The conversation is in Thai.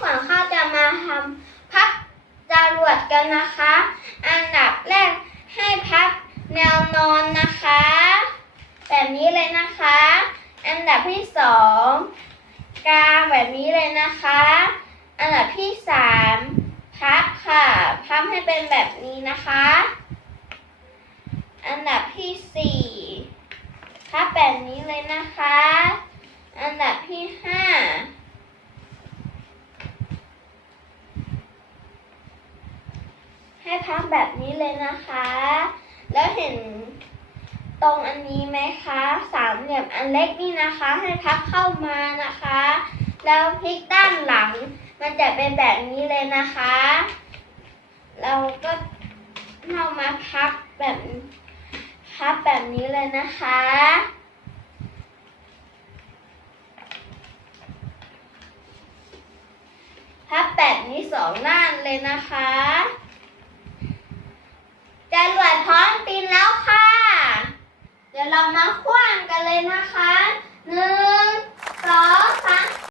ฝนข้าวจะมาทำพับจรวดกันนะคะ อันดับแรกให้พับแนวนอนนะคะ แบบนี้เลยนะคะ อันดับที่สองกลางแบบนี้เลยนะคะ อันดับที่สามพับค่ะ พับให้เป็นแบบนี้นะคะ อันดับที่สี่พับแบบนี้เลยนะคะ อันดับที่ห้า ให้พับแบบนี้เลยนะคะ แล้วเห็นตรงอันนี้ไหมคะ สามเหลี่ยมอันเล็กนี่นะคะ ให้พับเข้ามานะคะ แล้วพลิกด้านหลัง มันจะเป็นแบบนี้เลยนะคะ เราก็เอามาพับแบบพับแบบนี้เลยนะคะพับแบบนี้สองด้านเลยนะคะจรวดพร้อมปีนแล้วค่ะ เดี๋ยวเรางกันเลยนะคะหนึ่ง